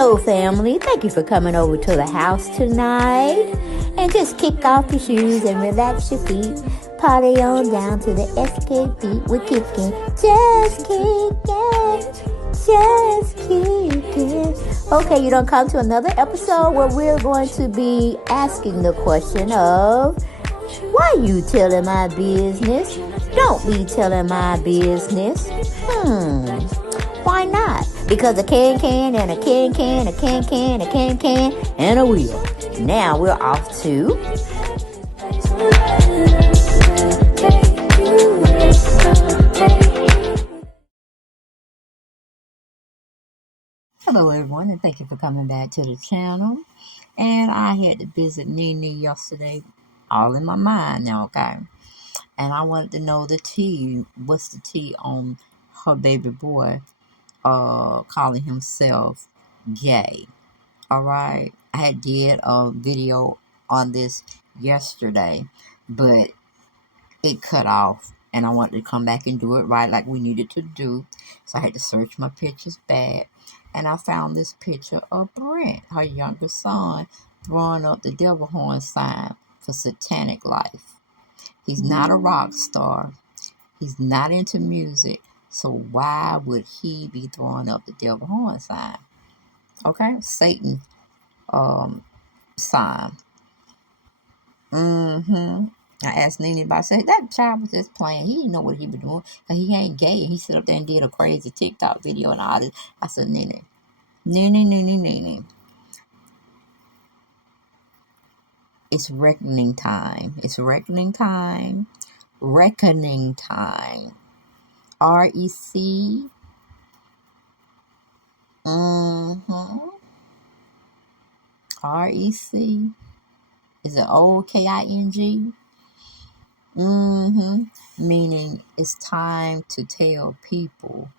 Hello, family. Thank you for coming over to the house tonight. And just kick off your shoes and relax your feet. Party on down to the SK beat. We're kicking, just kicking, just kicking. Okay, you don't come to another episode where we're going to be asking the question of, why you telling my business? Don't be telling my business. Why not? Because a can and a can, a can, and a wheel. Now we're off to... Hello, everyone, and thank you for coming back to the channel. And I had to visit Nene yesterday, all in my mind now, okay? And I wanted to know the tea. What's the tea on her baby boy calling himself gay? All right, I did a video on this yesterday, but it cut off, and I wanted to come back and do it right like we needed to do. So I had to search my pictures back, and I found this picture of Brent, her younger son, throwing up the devil horn sign for satanic life. He's not a rock star. He's not into music. So why would he be throwing up the devil horn sign? Okay, Satan sign. I asked Nene about it. I said, that child was just playing. He didn't know what he was doing. Because he ain't gay. And he sit up there and did a crazy TikTok video and all this. I said, Nene. It's reckoning time. It's reckoning time. Reckoning time. R-E-C. R-E-C. Is it O-K-I-N-G? Meaning it's time to tell people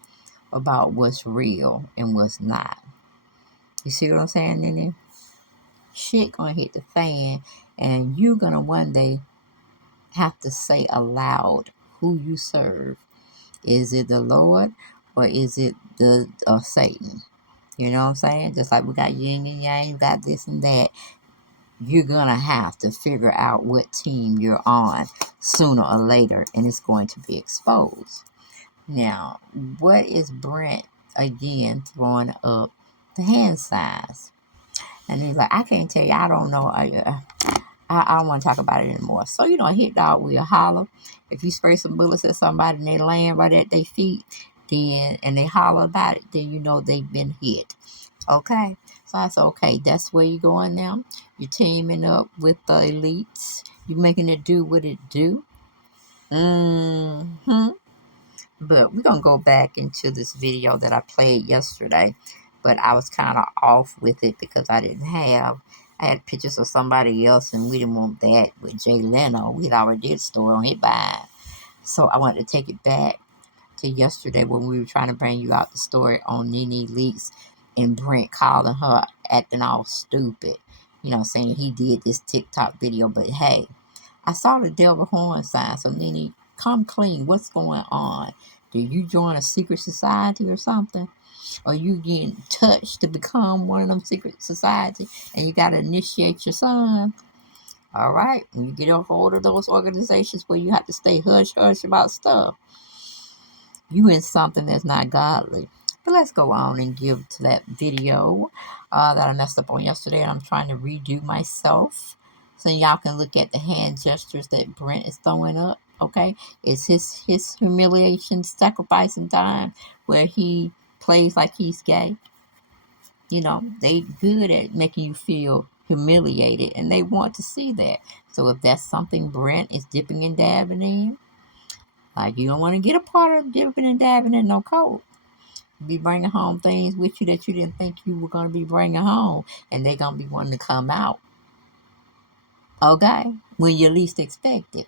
about what's real and what's not. You see what I'm saying, Nene? Shit gonna hit the fan, and you're gonna one day have to say aloud who you serve. Is it the Lord or is it the Satan? You know what I'm saying? Just like we got yin and yang, you got this and that. You're gonna have to figure out what team you're on sooner or later, and it's going to be exposed. Now, what is Brent again throwing up the hand signs? And he's like, I can't tell you, I don't know. I don't want to talk about it anymore. So, a hit dog will holler. If you spray some bullets at somebody and they land right at their feet, and they holler about it, then you know they've been hit. Okay? So I said, okay, that's where you're going now. You're teaming up with the elites. You're making it do what it do. But we're going to go back into this video that I played yesterday. But I was kind of off with it because I had pictures of somebody else, and we didn't want that with Jay Leno. We'd already did a story on it by. So I wanted to take it back to yesterday when we were trying to bring you out the story on Nene Leakes and Brent calling her acting all stupid. Saying he did this TikTok video. But hey, I saw the devil horn sign. So Nene, come clean. What's going on? Did you join a secret society or something? Or you getting touched to become one of them secret society and you got to initiate your son? All right. When you get a hold of those organizations where you have to stay hush-hush about stuff, you in something that's not godly. But let's go on and give to that video that I messed up on yesterday, and I'm trying to redo myself so y'all can look at the hand gestures that Brent is throwing up. Okay, it's his humiliation, sacrificing time where he plays like he's gay. They good at making you feel humiliated, and they want to see that. So if that's something Brent is dipping and dabbing in, like, you don't want to get a part of dipping and dabbing in no coat. You be bringing home things with you that you didn't think you were going to be bringing home, and they're going to be wanting to come out. Okay? When you least expect it.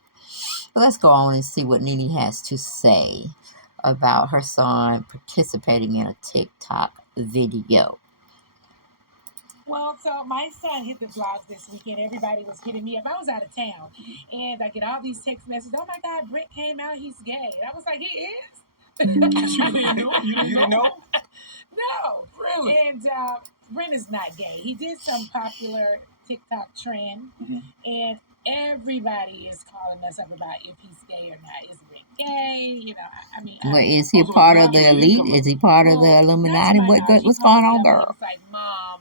But let's go on and see what Nene has to say about her son participating in a TikTok video. Well, so my son hit the vlog this weekend. Everybody was hitting me up. I was out of town. And I get all these text messages. Oh, my God, Brent came out. He's gay. And I was like, he is? You didn't know? You didn't know? No. Really? And Brent is not gay. He did some popular TikTok trend, and everybody is calling us up about if he's gay or not. Is Brent gay? You know, I mean, Well, is he Also, part of Josh, the you didn't elite? come up. Is he part of the not to Illuminati? my knowledge. He What's called going me on, up and he girl? was like, "Mom,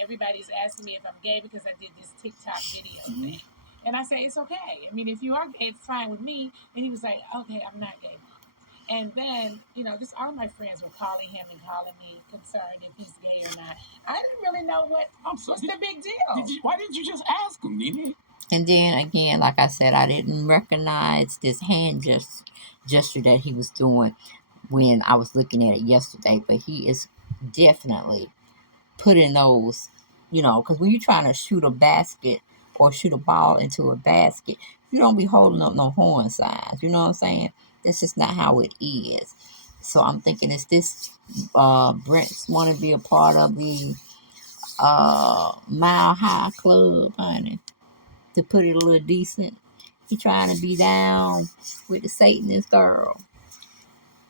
everybody's asking me if I'm gay because I did this TikTok video thing." And I say, "It's okay. I mean, if you are gay, it's fine with me." And he was like, "Okay, I'm not gay, Mom." And then, just all my friends were calling him and calling me concerned if he's gay or not. I didn't really know what's the big deal. Why didn't you just ask him, Nene? And then again, like I said, I didn't recognize this gesture that he was doing when I was looking at it yesterday. But he is definitely putting those, because when you're trying to shoot a basket or shoot a ball into a basket, you don't be holding up no horn signs. You know what I'm saying? That's just not how it is. So I'm thinking, is this Brent's want to be a part of the Mile High Club, honey? To put it a little decent. He trying to be down with the Satanist girl.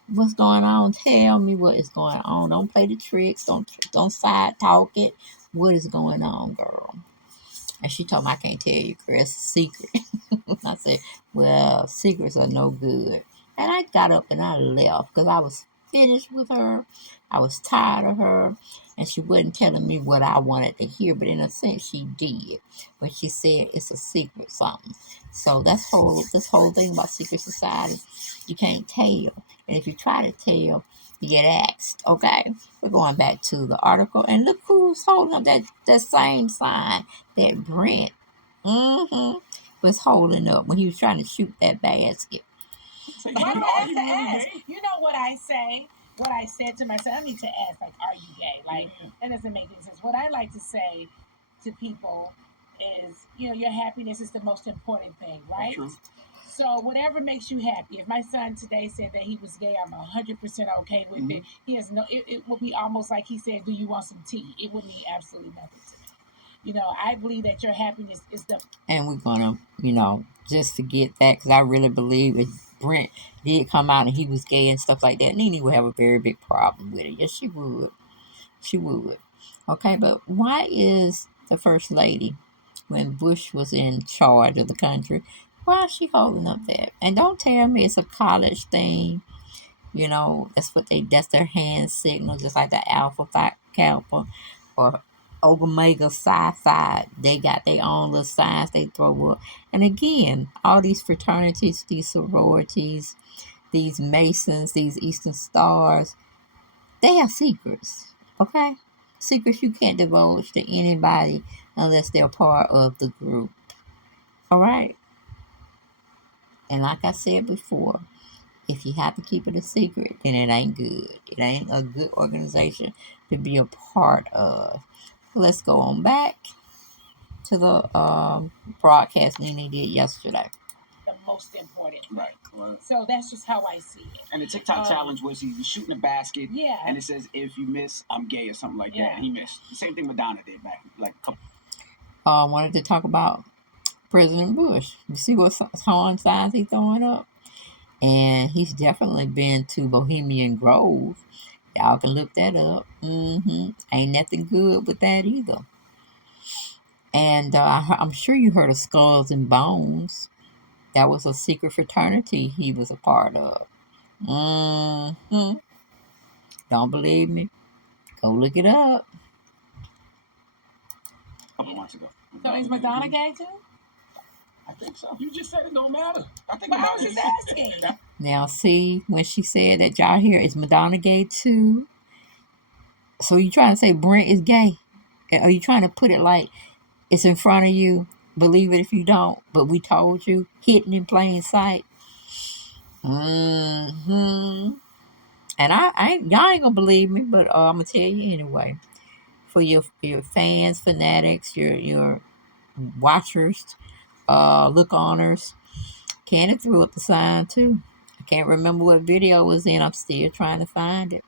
What's going on? Tell me what is going on. Don't play the tricks. Don't side talk it. What is going on, girl? And she told me I can't tell you, Chris. Secret. I said, well, secrets are no good. And I got up and I left because I was finished with her. I was tired of her. And she wasn't telling me what I wanted to hear. But in a sense, she did. But she said it's a secret something. So this whole thing about secret society, you can't tell. And if you try to tell, you get axed. Okay? We're going back to the article. And look who's holding up that same sign that Brent was holding up when he was trying to shoot that basket. So why do I have to ask? You know what I say? What I said to myself, I need to ask, like, are you gay? Like, that doesn't make any sense. What I like to say to people is, your happiness is the most important thing, right? True. So whatever makes you happy. If my son today said that he was gay, I'm 100% okay with it. He has no. It would be almost like he said, "Do you want some tea?" It would mean absolutely nothing to me. I believe that your happiness is the. And we're gonna, just to get that, because I really believe if Brent did come out and he was gay and stuff like that, Nene would have a very big problem with it. Yes, she would. She would. Okay, but why is the first lady, when Bush was in charge of the country, why is she holding up that? And don't tell me it's a college thing. That's their hand signal, just like the Alpha Phi Kappa or Omega Psi Phi. They got their own little signs they throw up. And again, all these fraternities, these sororities, these Masons, these Eastern Stars, they have secrets. Okay? Secrets you can't divulge to anybody unless they're part of the group. Alright? And like I said before, if you have to keep it a secret, then it ain't good. It ain't a good organization to be a part of. Let's go on back to the broadcast Nene did yesterday. The most important. Right. So that's just how I see it. And the TikTok challenge was he was shooting a basket. Yeah. And it says, if you miss, I'm gay or something like that. And he missed. The same thing Madonna did back like a couple. Wanted to talk about President Bush. You see what horn signs he's throwing up? And he's definitely been to Bohemian Grove. Y'all can look that up. Ain't nothing good with that either. And I'm sure you heard of Skulls and Bones. That was a secret fraternity he was a part of. Don't believe me? Go look it up. A couple months ago. So is Madonna gay too? I think so. You just said it don't matter. I was just asking. Now, see, when she said that, y'all hear, is Madonna gay too? So you trying to say Brent is gay? Are you trying to put it like it's in front of you? Believe it if you don't, but we told you, hidden in plain sight. And y'all ain't gonna believe me, but I'm gonna tell you anyway. For your fans, fanatics, your watchers, look oners, Candy threw up the sign too. I can't remember what video it was in. I'm still trying to find it.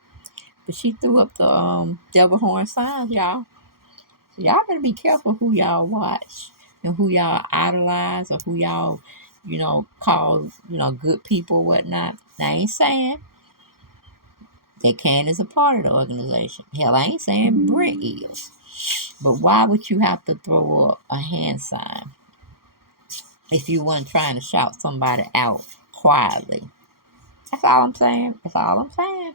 But she threw up the devil horn signs, y'all. So y'all better be careful who y'all watch and who y'all idolize or who y'all, call, good people or whatnot. I ain't saying that Candace is a part of the organization. Hell, I ain't saying Brent is. But why would you have to throw up a hand sign if you weren't trying to shout somebody out quietly? That's all I'm saying. That's all I'm saying.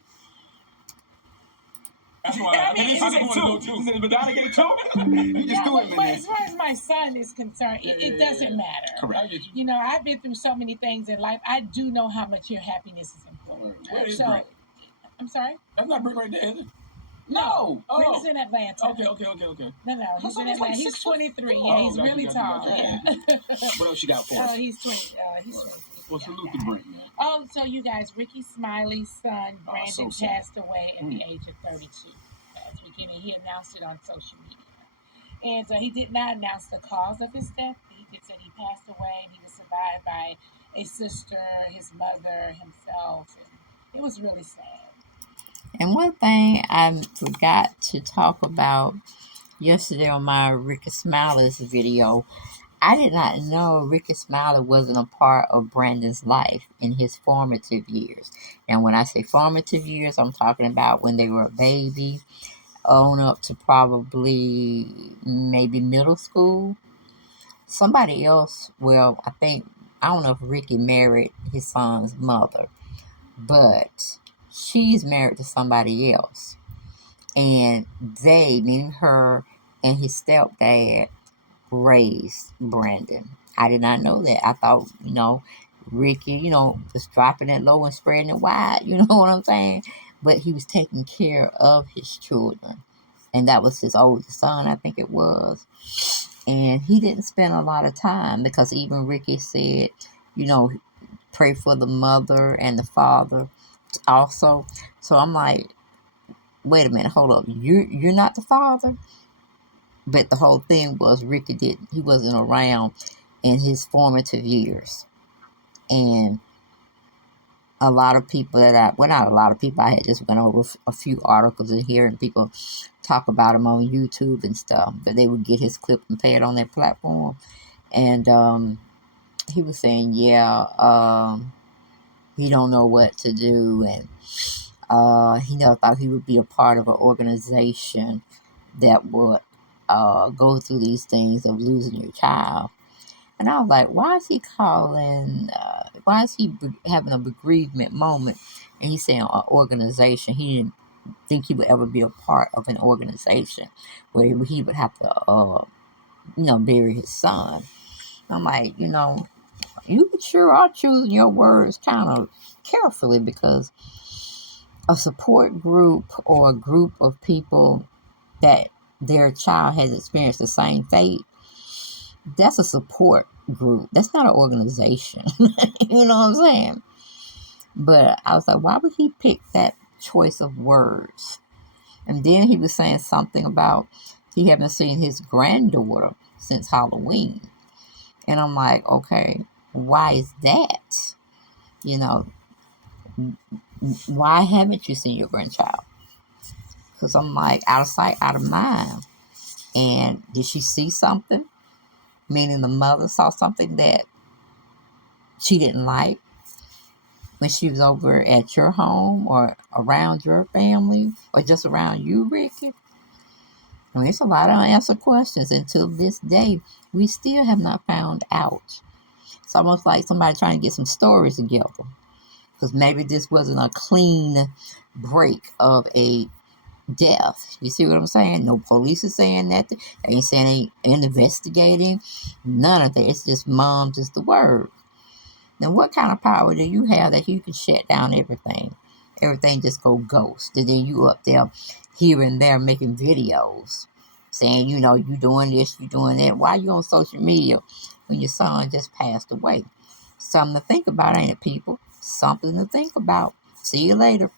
That's why I mean, I didn't want to go too. Madonna get two. You just do it, but as far as my son is concerned, it doesn't matter. Correct. You know, I've been through so many things in life. I do know how much your happiness is important. Where is so, Brent? I'm sorry? That's not Brent right there, is it? No. Brent is in Atlanta. Okay. No, he's in Atlanta. He's 23. Yeah, he's really tall. Yeah. What else you got for us? He's 20. He's 23. Well, salute to Brent, man. Oh, so you guys, Ricky Smiley's son, Brandon, so passed away at the age of 32 last weekend, and he announced it on social media. And he did not announce the cause of his death. He just said he passed away, and he was survived by a sister, his mother, himself. And it was really sad. And one thing I forgot to talk about yesterday on my Ricky Smiley's video, I did not know Ricky Smiley wasn't a part of Brandon's life in his formative years. And when I say formative years, I'm talking about when they were a baby, on up to probably maybe middle school. Somebody else, well, I don't know if Ricky married his son's mother, but she's married to somebody else. And they, meaning her and his stepdad, raised Brandon. I did not know that. I thought, Ricky, was dropping it low and spreading it wide. You know what I'm saying? But he was taking care of his children. And that was his oldest son, I think it was. And he didn't spend a lot of time because even Ricky said, pray for the mother and the father also. So I'm like, wait a minute, hold up. You're not the father? But the whole thing was he wasn't around in his formative years. And a lot of people not a lot of people, I had just went over a few articles in here and people talk about him on YouTube and stuff, but they would get his clip and play it on their platform. And he was saying, he don't know what to do, and he never thought he would be a part of an organization that would go through these things of losing your child. And I was like, why is he having a bereavement moment? And he's saying an organization. He didn't think he would ever be a part of an organization where he would have to, bury his son. I'm like, you sure are choosing your words kind of carefully, because a support group or a group of people that their child has experienced the same fate, that's a support group. That's not an organization. You know what I'm saying? But I was like, why would he pick that choice of words? And then he was saying something about he haven't seen his granddaughter since Halloween. And I'm like, okay, why is that? Why haven't you seen your grandchild? Because I'm like, out of sight, out of mind. And did she see something? Meaning the mother saw something that she didn't like when she was over at your home or around your family or just around you, Ricky? I mean, it's a lot of unanswered questions. Until this day, we still have not found out. It's almost like somebody trying to get some stories together. Because maybe this wasn't a clean break of a death. You see what I'm saying? No police is saying that. They ain't saying they ain't investigating. None of that. It's just mom, just the word. Now, what kind of power do you have that you can shut down everything? Everything just go ghost. And then you up there here and there making videos saying, you doing this, you doing that. Why are you on social media when your son just passed away? Something to think about, ain't it, people? Something to think about. See you later.